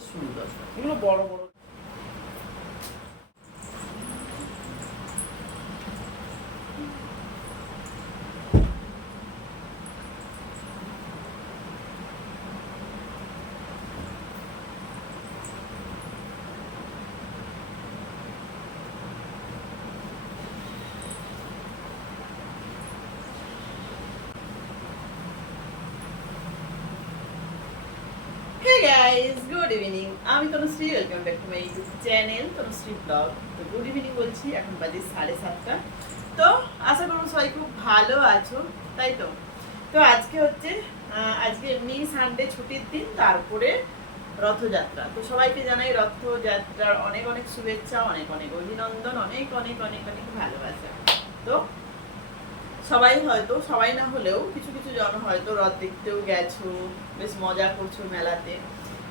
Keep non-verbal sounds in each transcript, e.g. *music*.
সুন্দর। এগুলো বড় বড় হে গাইস গুড ইভিনিং আমি Tanushree welcome back to my YouTube channel Tanushree vlog তো গুড ইভিনিং বলছি, এখন বাজে সাড়ে সাতটা। তো আশা করব সবাই খুব ভালো আছো, তাই তো? তো আজকে হচ্ছে আজকে এমনি সানডে ছুটির দিন, তারপরে রথযাত্রা। তো সবাইকে জানাই রথযাত্রার অনেক অনেক শুভেচ্ছা, অনেক অনেক অভিনন্দন, অনেক অনেক অনেক অনেক ভালোবাসা। তো সবাই হয়তো, সবাই না হলেও কিছু কিছু জন হয়তো রথ দেখতেও গেছো, বেশ মজা করছ মেলাতে।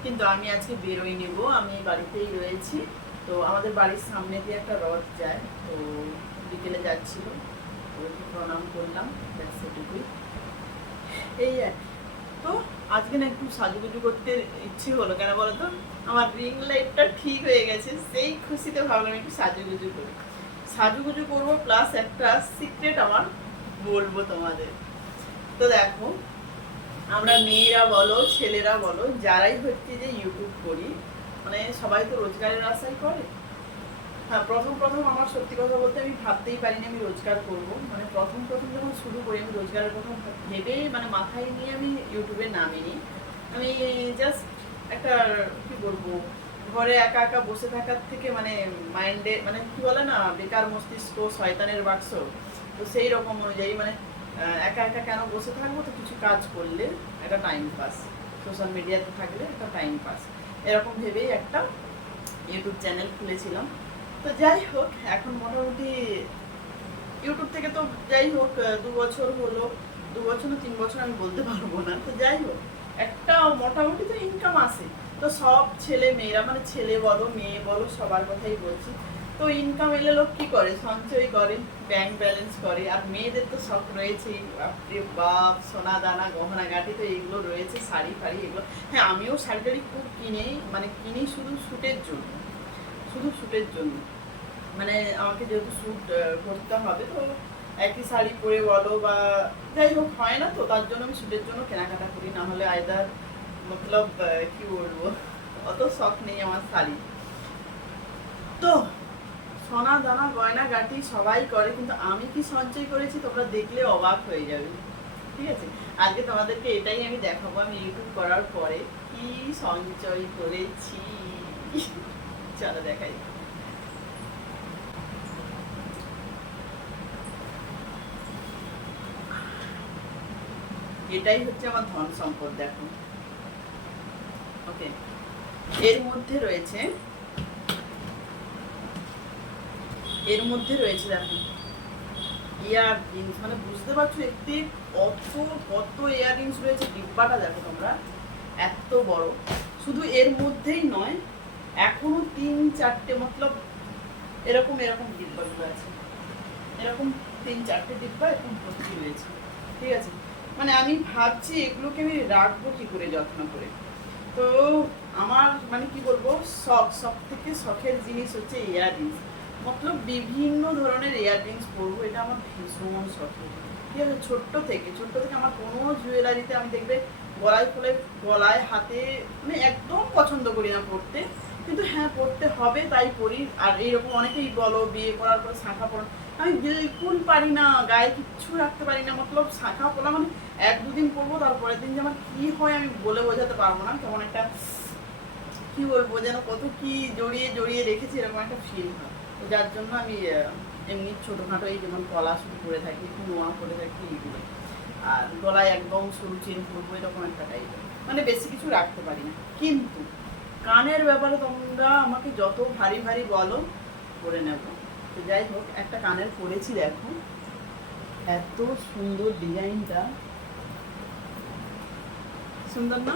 কিন্তু আমি আজকে বেরোই নেব, আমি বাড়িতেই রয়েছি। তো আমাদের বাড়ির সামনে দিয়ে একটা রথ যায়, তো বিকেলে যাচ্ছিল। ওকে প্রণাম করলাম এই তো আজকে না একটু সাজুগুজু করতে ইচ্ছে হলো, কেন বলতো? আমার রিং লাইটটা ঠিক হয়ে গেছে, সেই খুশিতে ভাবলাম একটু সাজুগুজু করি। সাজুগুজু করব প্লাস একটা সিক্রেট আমার বলব তোমাদের। তো দেখো আমরা মেয়েরা বলো, ছেলেরা বলো, যারাই হচ্ছে যে ইউটিউব করি মানে সবাই তো রোজগারের আশাই করে। হ্যাঁ প্রথম প্রথম আমার সত্যি কথা বলতে আমি ভাবতেই পারিনি আমি রোজগার করব। মানে প্রথম প্রথম যখন শুরু করি, আমি রোজগারের কথা ভেবে মানে মাথায় নিয়ে আমি ইউটিউবে নামিনি। আমি জাস্ট একটা, কি বলব, ঘরে একা একা বসে থাকার থেকে মানে মাইন্ডে মানে কি বলে না, বেকার মস্তিষ্ক, শয়তানের বাক্স। তো সেই রকম অনুযায়ী মানে একা একা কেন বসে থাকব? তো কিছু কাজ করলে একটা টাইম পাস সোশ্যাল মিডিয়াতে থাকলে একটা টাইম পাস এরকম ভেবেই একটা ইউটিউব চ্যানেল খুলেছিলাম। তো যাই হোক, এখন মোটামুটি ইউটিউব থেকে তো যাই হোক দু বছর হলো। দু বছর তিন বছর আমি বলতে পারব না। তো যাই হোক, একটা মোটামুটি তো ইনকাম আসে তো সব ছেলে মেয়েরা মানে ছেলে বলো, মেয়ে বলো, সবার কথাই বলছি। তো ইনকাম এলে লোক কি করে? সঞ্চয় করে ব্যাংক ব্যালেন্স করে। আর মেয়েদের তো শখ বাপরে বাপ, সোনা দানা, গহনা গাটি তো এগুলো রয়েছে, শাড়ি ফাড়ি এগুলো। হ্যাঁ আমিও শাড়ি টাড়ি খুব কিনেই মানে কিনি শুধু শ্যুটের জন্য। শুধু শ্যুটের জন্য। মানে আমাকে যেহেতু শ্যুট করতে হবে, তো একই শাড়ি পরে বলো বা যাই হোক, হয় না তো, তার জন্য আমি শ্যুটের জন্য কেনাকাটা করি, না হলে আয়দার মতলব কি বলব? অত শখ নেই আমার শাড়ি। তো সোনা, দানা, গয়না, গাটি সবাই করে, কিন্তু আমি কি সঞ্চয় করেছি তোমরা দেখলে অবাক হয়ে যাবে। ঠিক আছে? আজকে তোমাদেরকে এটাই আমি দেখাবো, আমি ইউটিউব করার পরে কি সঞ্চয় করেছি। চলো দেখাই। এটাই হচ্ছে আমার ধন সম্পদ, দেখো। ওকে এর মধ্যে রয়েছে এর মধ্যে রয়েছে দেখো। ইয়াররিংস মানে বুঝতে পারছ একটি কত কত ইয়াররিংস রয়েছে? ডিব্বাটা দেখো তোমরা, এত বড়। শুধু এর মধ্যেই নয়, এখনও তিন চারটে, মতলব এরকম এরকম ডিব্বাগুলো আছে। এরকম তিন চারটে ডিব্বা এরকম ভর্তি রয়েছে। ঠিক আছে? মানে আমি ভাবছি এগুলোকে আমি রাখব কি করে, যত্ন করে। তো আমার মানে কি বলব, শখ সব থেকে শখের জিনিস হচ্ছে ইয়াররিংস মতলব বিভিন্ন ধরনের ইয়াররিংস পরবো, এটা আমার ভীষণ শখ ঠিক আছে, ছোট্ট থেকে ছোট্ট থেকে আমার কোনো জুয়েলারিতে আমি দেখবে গলায় ফলে, গলায়, হাতে মানে একদম পছন্দ করি না পরতে। কিন্তু হ্যাঁ পড়তে হবে, তাই পড়ি আর এইরকম অনেকেই বলো, বিয়ে করার পর শাঁখা পড়া আমি বিলকুল পারি না, গায়ে কিচ্ছু রাখতে পারি না, মতলব শাঁখা পড়া মানে এক দুদিন পরবো তারপরের দিন যে আমার কি হয় আমি বলে বোঝাতে পারব না কেমন একটা কী বলব যেন কত কি জড়িয়ে জড়িয়ে রেখেছি, এরকম একটা ফিল হয়। যার জন্য আমি এমনি ছোটোখাটো এই যেমন কলা শুরু করে থাকি নোয়া করে থাকি এইগুলো আর গলায় একদম সরু চেন করব এরকম একটা টাইপের মানে বেশি কিছু রাখতে পারি না। কিন্তু কানের ব্যাপারে তোমরা আমাকে যত ভারী ভারী বলো, করে নেব। তো যাই হোক, একটা কানের করেছি দেখো। এত সুন্দর ডিজাইনটা। সুন্দর না?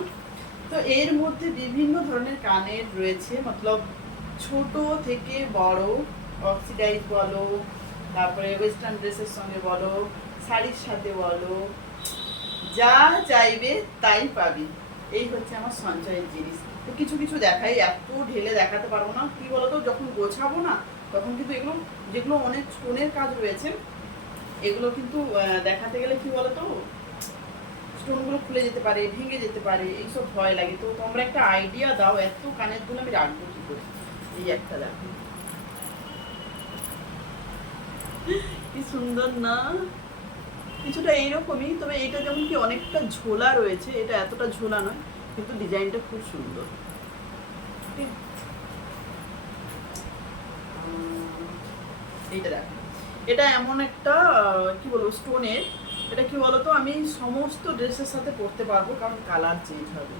তো এর মধ্যে বিভিন্ন ধরনের কানের রয়েছে, মতলব ছোট থেকে বড় অক্সিডাইজ বলো, তারপরে ওয়েস্টার্ন ড্রেসের সঙ্গে বলো, শাড়ির সাথে বলো, যা চাইবে তাই পাবি। এই হচ্ছে আমার সঞ্চয়ের জিনিস। তো কিছু কিছু দেখাই, এত ঢেলে দেখাতে পারব না। কি বলতো, যখন গোছাবো না, তখন কিন্তু এগুলো, যেগুলো অনেক স্টোনের কাজ রয়েছে, এগুলো কিন্তু দেখাতে গেলে কি বলতো, স্টোনগুলো খুলে যেতে পারে, ভেঙে যেতে পারে, এইসব ভয় লাগে। তো তোমরা একটা আইডিয়া দাও, এত কানের দুল আমি রাখব কি করে? এই একটা দেখো কি সুন্দর না? কিছুটা এইরকমই তবে এইটা যেমন কি অনেকটা ঝোলা রয়েছে এটা এতটা ঝোলা নয় কিন্তু ডিজাইনটা খুব সুন্দর। এইটা দেখো। এটা এমন একটা কি বলব স্টোনের এটা কি বলতো আমি সমস্ত ড্রেসের সাথে পরতে পারব কারণ কালার চেঞ্জ হবে।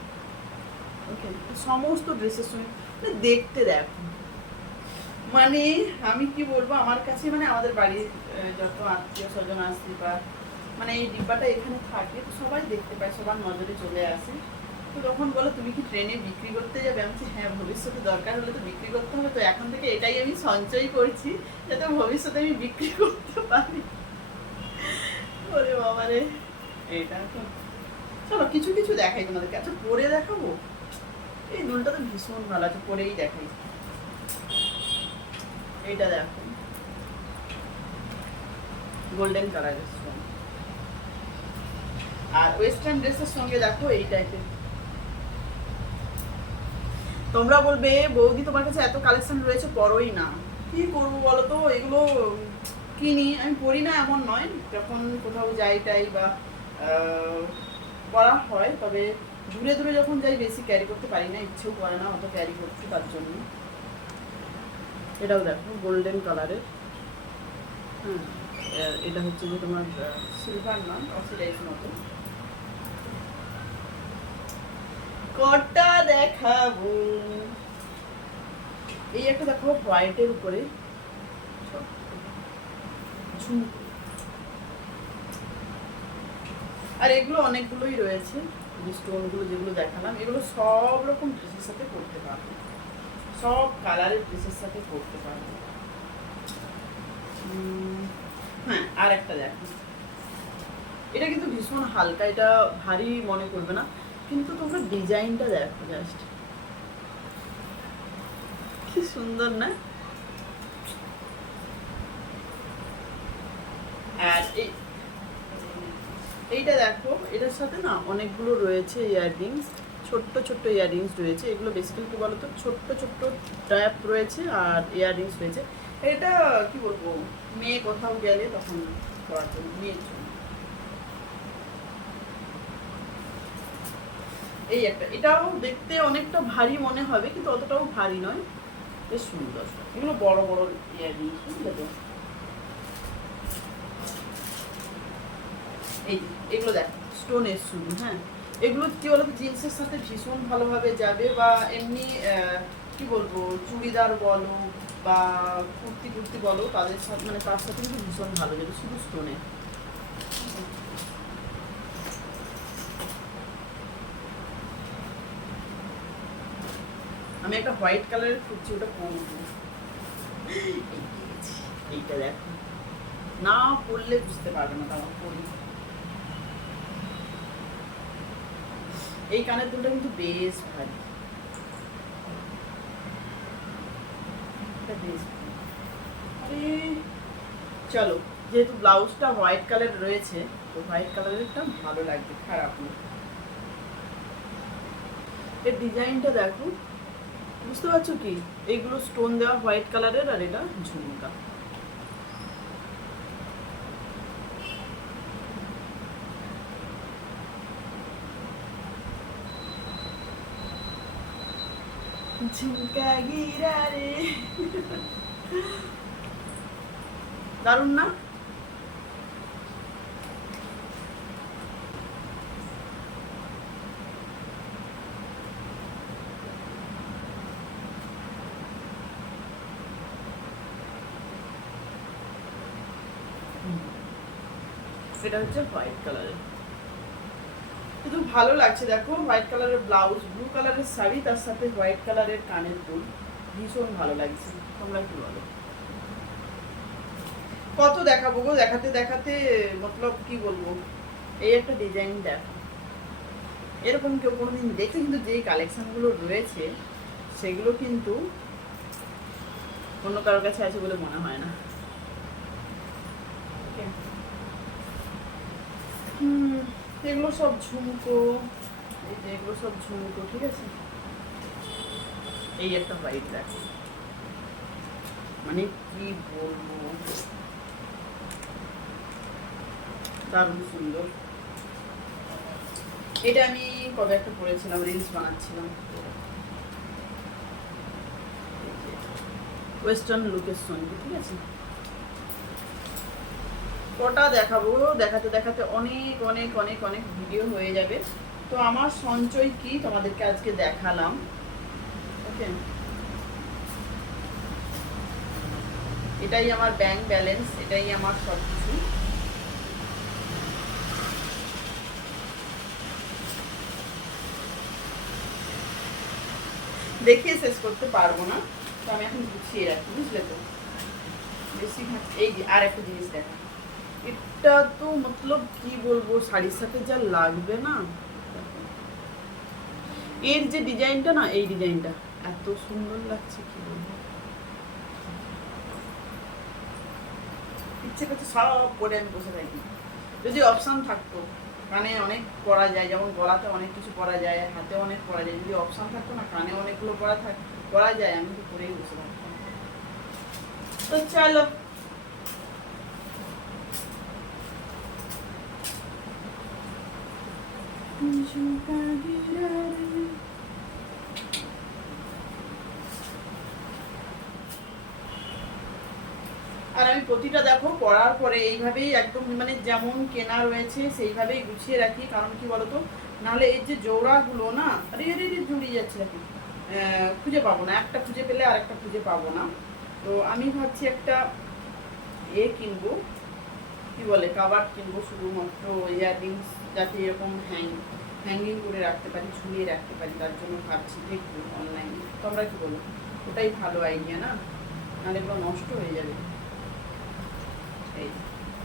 সমস্ত ড্রেসের সঙ্গে মানে দেখতে দেখো। মানে আমি কি বলব, আমার কাছে মানে আমাদের বাড়ির যত আত্মীয় স্বজন আসছে বা মানে এই ডিব্বাটা এখানে থাকে, তো সবাই দেখতে পায়, সবার নজরে চলে আসে। তো তখন বলো, তুমি কি ট্রেনে বিক্রি করতে যাবে? আমি হ্যাঁ ভবিষ্যতে দরকার হলে তো বিক্রি করতে হবে, তো এখন থেকে এটাই আমি সঞ্চয় করছি, যাতে ভবিষ্যতে আমি বিক্রি *laughs* করতে পারি। ওরে বাবারে, এটা তো চলো, কিছু কিছু দেখাই তোমাদেরকে। আচ্ছা পরে দেখাবো? এই দুলটা তো ভীষণ ভালো আছে, পরেই দেখাই। এইটা দেখো। গোল্ডেন কালারের স্টোন আর ওয়েস্টার্ন ড্রেসের সঙ্গে দেখো এই টাইপের তোমরা বলবে, বৌদি তোমার কাছে এত কালেকশন রয়েছে, পরোই না। কি করব বলো তো? এগুলো কিনি আমি পড়ি না, এমন নয়। যখন কোথাও যাই টাই বা পরা হয়, তবে দূরে দূরে যখন যাই বেশি ক্যারি করতে পারি না, ইচ্ছেও করে না অত ক্যারি করতে তার জন্য। এটাও দেখো গোল্ডেন কালারের হ্যাঁ এটা হচ্ছে যে তোমার সিলভার না অক্সিডাইজ মতো। কটা দেখাবো? এই একটা দেখো হোয়াইটের উপরে। আর এগুলো অনেকগুলোই রয়েছে। স্টোনগুলো যেগুলো দেখালাম, এগুলো সব রকম ড্রেসের সাথে পরতে পারবে। সব কালারের ড্রেসের সাথে পরতে পারবে। হ্যাঁ আর একটা দেখো। এটা কিন্তু ভীষণ হালকা, এটা ভারী মনে করবে না, কিন্তু তোমরা ডিজাইনটা দেখো জাস্ট কি সুন্দর, না? আর এই এইটা দেখো, এটার সাথে না অনেকগুলো রয়েছে ইয়াররিংস ছোট্ট ছোট্ট ইয়াররিংস রয়েছে। এগুলো বেসিক্যালি কি বলতো? ছোট্ট ছোট্ট ট্র্যাপ রয়েছে আর ইয়াররিংস রয়েছে। এটা কি বলব? মেয়ে কোথাও গেলে তখন করার জন্য, মেয়ের জন্য। এই একটা, এটাও দেখতে অনেকটা ভারী মনে হবে, কিন্তু অতটাও ভারী নয়। বেশ সুন্দর। এগুলো বড় বড় ইয়াররিংস বুঝলে তো? এই, এগুলো দেখ স্টোনের শুধু হ্যাঁ? এগুলো কি বলতো জিন্সের সাথে ভীষণ ভালোভাবে যাবে বা এমনি কি বলব, চুড়িদার বলো বা কুর্তি কুর্তি বলো, তাদের সাথে মানে তার সাথে কিন্তু ভীষণ ভালো যাবে, শুধু স্টোনে আমি একটা হোয়াইট কালারের খুঁজছি ওটা পরবো। এইটা দেখো। না পড়লে বুঝতে পারবে না তাও পড়ি এই কানের দুলটা কিন্তু বেশ ভারী। চলো, যেহেতু ব্লাউজটা হোয়াইট কালার রয়েছে, তো হোয়াইট কালারেরটা ভালো লাগবে, খারাপ না। এর ডিজাইনটা দেখো, বুঝতে পারছ কি? এইগুলো স্টোন দেওয়া হোয়াইট কালারের আর এটা ঝুমকা। ঝুমকা গিরা রে না? এটা হচ্ছে হোয়াইট কালারের। শুধু ভালো লাগছে দেখো হোয়াইট কালারের ব্লাউজ ব্লু কালারের শাড়ি তার সাথে হোয়াইট কালারের কানের দুল। ভীষণ ভালো লাগছে তোমরা কি বলো? কত দেখাবো গো? দেখাতে দেখাতে মতলব কি বলব? এই একটা ডিজাইন দেখো। এরকম কেউ কোনোদিন দেখে কিন্তু যেই কালেকশনগুলো রয়েছে সেগুলো কিন্তু অন্য কারোর কাছে আছে বলে মনে হয় না। হুম। এগুলো সব ঝুমকো, এই যে এগুলো সব ঝুমকো, ঠিক আছে? এই একটা হোয়াইট দেখো মানে কি বলব? দারুণ সুন্দর। এটা আমি কবে একটা পরেছিলাম রিলস বানাচ্ছিলাম। ওয়েস্টার্ন লুকের সঙ্গে, ঠিক আছে? কটা দেখাবো? দেখাতে দেখাতে অনেক অনেক অনেক অনেক ভিডিও হয়ে যাবে। তো আমার সঞ্চয় কি? তোমাদেরকে আজকে দেখালাম। ওকে এটাই আমার ব্যাংক ব্যালেন্স এটাই আমার সব কিছু দেখিয়ে শেষ করতে পারব না। তো আমি এখন গুছিয়ে রাখি, বুঝলে তো? বেশি এই আর একটা জিনিস দেখা এটা তো মতলব কি বলব, শাড়ির সাথে যা লাগবে না। এর যে ডিজাইনটা না, এই ডিজাইনটা, এত সুন্দর লাগছে কি বলব। ইচ্ছে করছে সব পরে আমি বসে থাকি। যদি অপশন থাকতো, কানে অনেক পরা যায়, যেমন গলাতে অনেক কিছু পরা যায় হাতে অনেক পরা যায়, যদি অপশন থাকতো না, কানে অনেকগুলো পরা থাক, পরা যায়, আমি তো পরেই বসে থাকতাম। তো চলো আর আমি প্রতিটা দেখো পরার পরে এইভাবেই একদম মানে যেমন কেনা রয়েছে সেইভাবেই গুছিয়ে রাখি কারণ কি বলতো? নাহলে এই যে জোড়াগুলো না আরে আরে আরে জড়িয়ে যাচ্ছে আহ, খুঁজে পাবো না। একটা খুঁজে পেলে আর একটা খুঁজে পাবো না। তো আমি ভাবছি একটা এ কিনবো কি বলে কাবার কিনবো শুধুমাত্র ইয়াররিংস যাতে এরকম হ্যাং হ্যাঙ্গিং করে রাখতে পারি, ঝুলিয়ে রাখতে পারি, তার জন্য ভাবছি দেখব অনলাইনে তোমরা কি বলো ওটাই ভালো আইডিয়া না? নাহলে এগুলো নষ্ট হয়ে যাবে।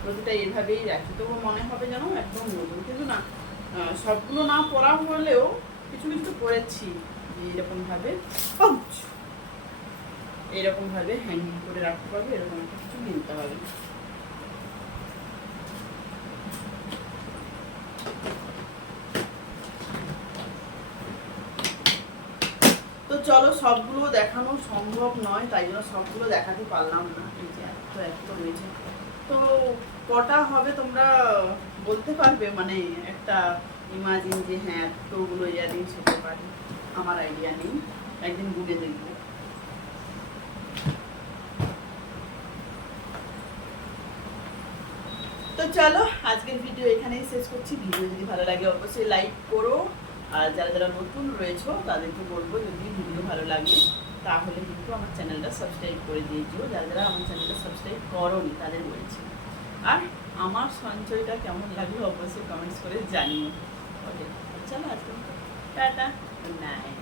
প্রতিটা এভাবেই রাখি। তবু মনে হবে যেন একদম নতুন। কিন্তু না সবগুলো না পরা হলেও কিছু কিছু পরেছি যে এরকম ভাবে আউচ! এরকম হ্যাঙ্গিং করে রাখতে পারবে, এরকম একটা কিছু কিনতে হবে। চলো, সবগুলো দেখানো সম্ভব নয়, তাই জন্য সবগুলো দেখাতে পারলাম না। তো কটা হবে তোমরা বলতে পারবে? মানে একটা ইমাজিন যে হ্যাঁ এতগুলো ইয়ারিংস হতে পারে। আমার আইডিয়া নেই। একদিন গুনে দেখব। তো চলো, আজকের ভিডিও এখানেই শেষ করছি। ভিডিও যদি ভালো লাগে, অবশ্যই লাইক করো। আর যারা যারা নতুন রয়েছে, তাদেরকে বলব যদি ভিডিও ভালো লাগে, তাহলে কিন্তু আমার চ্যানেলটা সাবস্ক্রাইব করে দিয়েছ যারা যারা আমার চ্যানেলটা সাবস্ক্রাইব করোনি, তাদের বলছি। আর আমার সঞ্চয়টা কেমন লাগল, অবশ্যই কমেন্টস করে জানিও। ওকে চলো আজকে টাটা গুড নাইট